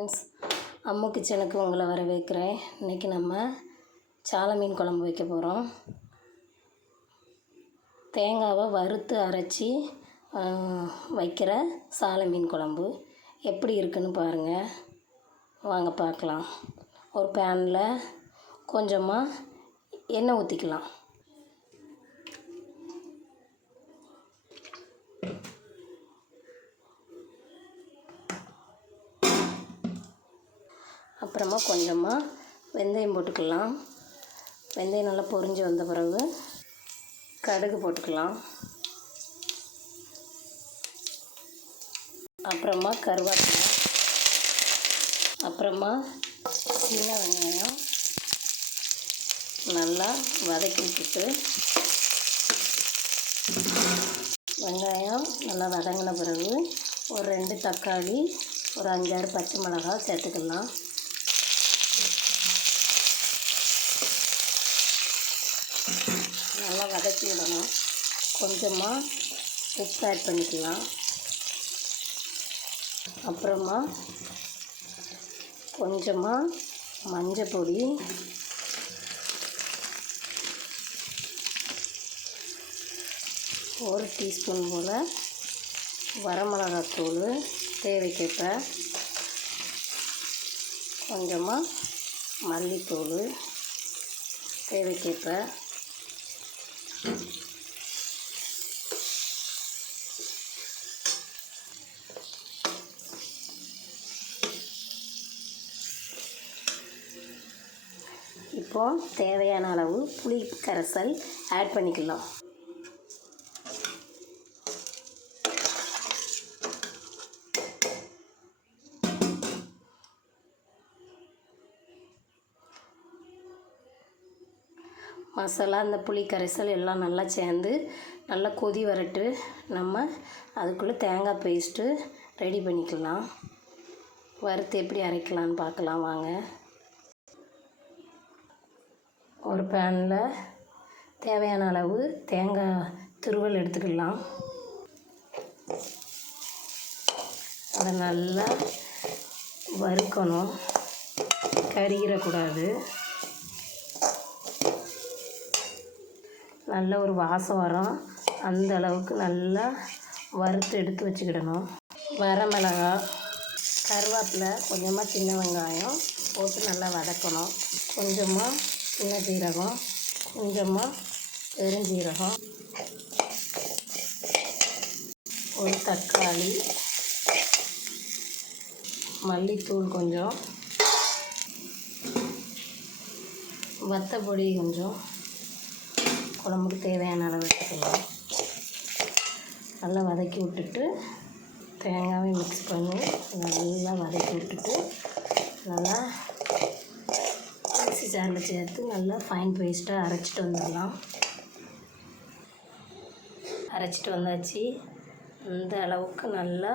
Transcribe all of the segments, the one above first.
Friends, Ammu கிச்சனுக்கு உங்களை வரவேற்கிறேன். இன்றைக்கி நம்ம சால மீன் குழம்பு வைக்க போகிறோம். தேங்காவை வறுத்து அரைச்சி வைக்கிற சால மீன் குழம்பு எப்படி இருக்குன்னு பாருங்கள். வாங்க பார்க்கலாம். ஒரு பேனில் கொஞ்சமாக எண்ணெய் ஊற்றிக்கலாம். அப்புறமா கொஞ்சமாக வெந்தயம் போட்டுக்கலாம். வெந்தயம் நல்லா பொரிஞ்சு வந்த பிறகு கடுகு போட்டுக்கலாம். அப்புறமா கருவேப்பிலை, அப்புறமா சின்ன வெங்காயம் நல்லா வதக்கி விட்டுட்டு, வெங்காயம் நல்லா வதங்கின பிறகு ஒரு 2 தக்காளி, ஒரு 5-6 பச்சை மிளகாய் சேர்த்துக்கலாம். நல்லா வதக்கி விடணும். கொஞ்சமாக உப்பு ஆட் பண்ணிக்கலாம். அப்புறமா கொஞ்சமாக மஞ்சள் பொடி, ஒரு டீஸ்பூன் போல் வரமிளகாத்தூள் தேவைக்கேற்ப, கொஞ்சமாக மல்லித்தூள் தேவைக்கேற்ப, இப்போது தேவையான அளவு புளி கரைசல் ஆட் பண்ணிக்கலாம். மசாலா, இந்த புளி கரைசல் எல்லாம் நல்லா சேர்ந்து நல்லா கொதி வரட்டு. நம்ம அதுக்குள்ளே தேங்காய் பேஸ்ட்டு ரெடி பண்ணிக்கலாம். வறுத்து எப்படி அரைக்கலான்னு பார்க்கலாம் வாங்க. ஒரு பேனில் தேவையான அளவு தேங்காய் துருவல் எடுத்துக்கலாம். அதை நல்லா வறுக்கணும், கருகிடக்கூடாது. நல்ல ஒரு வாசம் வரும், அந்த அளவுக்கு நல்லா வறுத்து எடுத்து வச்சுக்கிடணும். வரமிளகாய், கருவேப்பிலை, கொஞ்சமாக சின்ன வெங்காயம் போட்டு நல்லா வதக்கணும். கொஞ்சமாக சின்ன ஜீரகம், கொஞ்சமாக பெருஞ்சீரகம், ஒரு தக்காளி, மல்லித்தூள் கொஞ்சம், வத்தப்பொடி கொஞ்சம், குழம்புக்கு தேவையான அளவு எடுத்துக்கலாம். நல்லா வதக்கி விட்டுட்டு தேங்காயை மிக்ஸ் பண்ணி நல்லா வதக்கி விட்டுட்டு நல்லா மிக்ஸி ஜாரில் சேர்த்து நல்லா ஃபைன் பேஸ்ட்டாக அரைச்சிட்டு வந்துடலாம். அரைச்சிட்டு வந்தாச்சு. இந்த அளவுக்கு நல்லா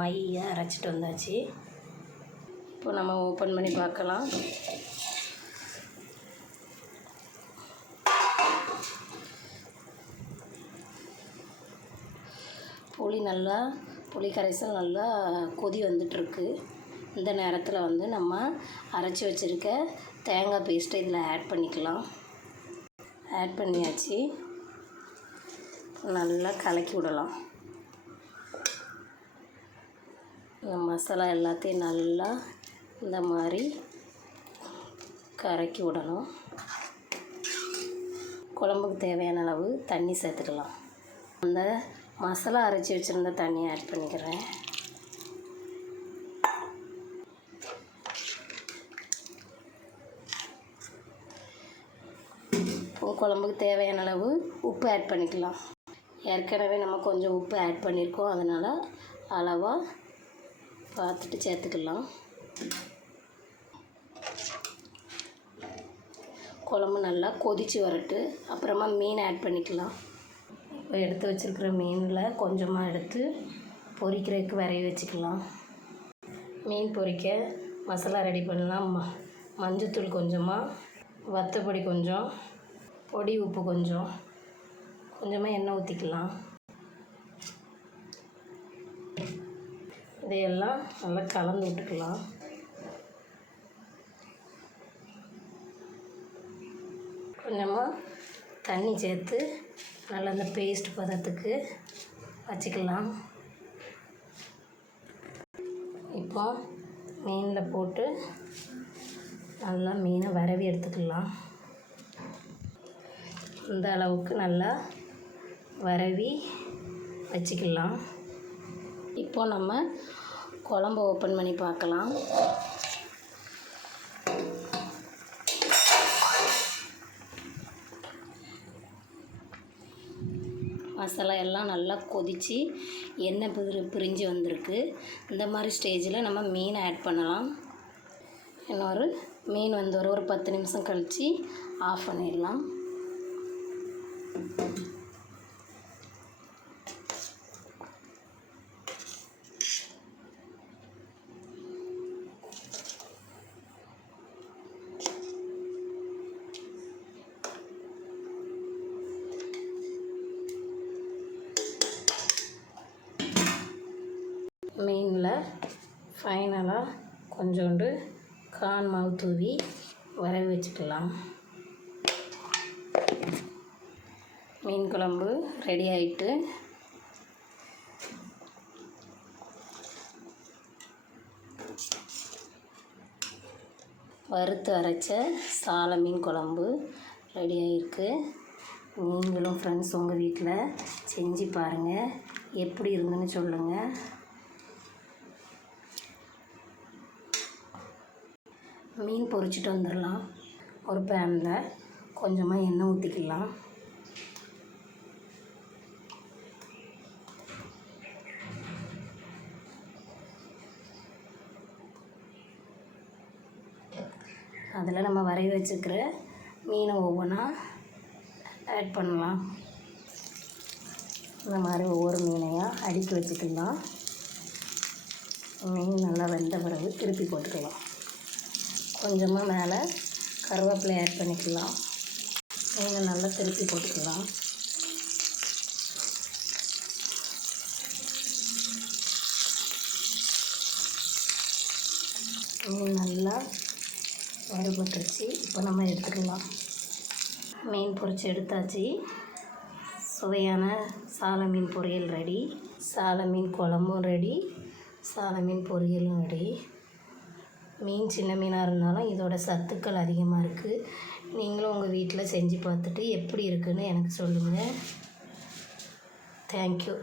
மையாக அரைச்சிட்டு வந்தாச்சு. இப்போ நம்ம ஓப்பன் பண்ணி பார்க்கலாம். புளி கரைசல் நல்லா கொதி வந்துட்டுருக்கு. இந்த நேரத்தில் வந்து நம்ம அரைச்சி வச்சுருக்க தேங்காய் பேஸ்ட்டை இதில் ஆட் பண்ணிக்கலாம். ஆட் பண்ணியாச்சு. நல்லா கலக்கி விடலாம். இந்த மசாலா எல்லாத்தையும் நல்லா இந்த மாதிரி கலக்கி விடணும். குழம்புக்கு தேவையான அளவு தண்ணி சேர்த்துக்கலாம். அந்த மசாலா அரைச்சி வச்சுருந்த தண்ணியை ஆட் பண்ணிக்கிறேன். குழம்புக்கு தேவையான அளவு உப்பு ஆட் பண்ணிக்கலாம். ஏற்கனவே நம்ம கொஞ்சம் உப்பு ஆட் பண்ணியிருக்கோம், அதனால் அளவாக பார்த்துட்டு சேர்த்துக்கலாம். குழம்பு நல்லா கொதித்து வரட்டு. அப்புறமா மீன் ஆட் பண்ணிக்கலாம். இப்போ எடுத்து வச்சுருக்கிற மீனில் கொஞ்சமாக எடுத்து பொரிக்கிறதுக்கு விரைவி வச்சுக்கலாம். மீன் பொரிக்க மசாலா ரெடி பண்ணலாம். மஞ்சத்தூள் கொஞ்சமாக, வத்தப்பொடி கொஞ்சம், பொடி உப்பு கொஞ்சம், கொஞ்சமாக எண்ணெய் ஊற்றிக்கலாம். இதையெல்லாம் நல்லா கலந்து விட்டுக்கலாம். கொஞ்சமாக தண்ணி சேர்த்து நல்லா அந்த பேஸ்ட் பதத்துக்கு வச்சுக்கலாம். இப்போ மீனில் போட்டு நல்லா மீனை வரவி எடுத்துக்கலாம். இந்த அளவுக்கு நல்லா வரவி வச்சுக்கலாம். இப்போ நம்ம குழம்பு ஓப்பன் பண்ணி பார்க்கலாம். மசாலா எல்லாம் நல்லா கொதித்து எண்ணெய் பிரிஞ்சு வந்திருக்கு. இந்த மாதிரி ஸ்டேஜில் நம்ம மீன் ஆட் பண்ணலாம். இன்னொரு மீன் வந்து ஒரு 10 நிமிஷம் கழித்து ஆஃப் பண்ணிடலாம். மீனில் ஃபைனலாக கொஞ்சோண்டு கார்ன் மாவு தூவி வரவி வச்சுக்கலாம். மீன் குழம்பு ரெடி ஆகிட்டு வறுத்து அரைச்ச சால மீன் குழம்பு ரெடி ஆகிருக்கு. நீங்களும் ஃப்ரெண்ட்ஸ் உங்கள் வீட்டில் செஞ்சு பாருங்கள், எப்படி இருந்துன்னு சொல்லுங்கள். மீன் பொரிச்சிட்டு வந்துடலாம். ஒரு பேனில் கொஞ்சமாக எண்ணெய் ஊற்றிக்கலாம். அதில் நம்ம வரைய வச்சுக்கிற மீனை ஒவ்வொன்றா ஆட் பண்ணலாம். இந்த மாதிரி ஒவ்வொரு மீனையாக அடுக்கி வச்சுக்கலாம். மீன் நல்லா வெந்த பிறகு திருப்பி போட்டுக்கலாம். கொஞ்சமாக மேலே கருவேப்பிலை ஆட் பண்ணிக்கலாம். மீனை நல்லா திருப்பி போட்டுக்கலாம். மீன் நல்லா வறுபட்டுருச்சு. இப்போ நம்ம எடுத்துக்கலாம். மீன் பொரிச்சு எடுத்தாச்சு. சுவையான சால மீன் பொரியல் ரெடி. சால மீன் குழம்பும் ரெடி, சால மீன் பொரியலும் ரெடி. மீன் சின்ன மீனாக இருந்தாலும் இதோட சத்துக்கள் அதிகமாக இருக்குது. நீங்களும் உங்கள் வீட்டில் செஞ்சு பார்த்துட்டு எப்படி இருக்குன்னு எனக்கு சொல்லுங்கள். தேங்க்யூ.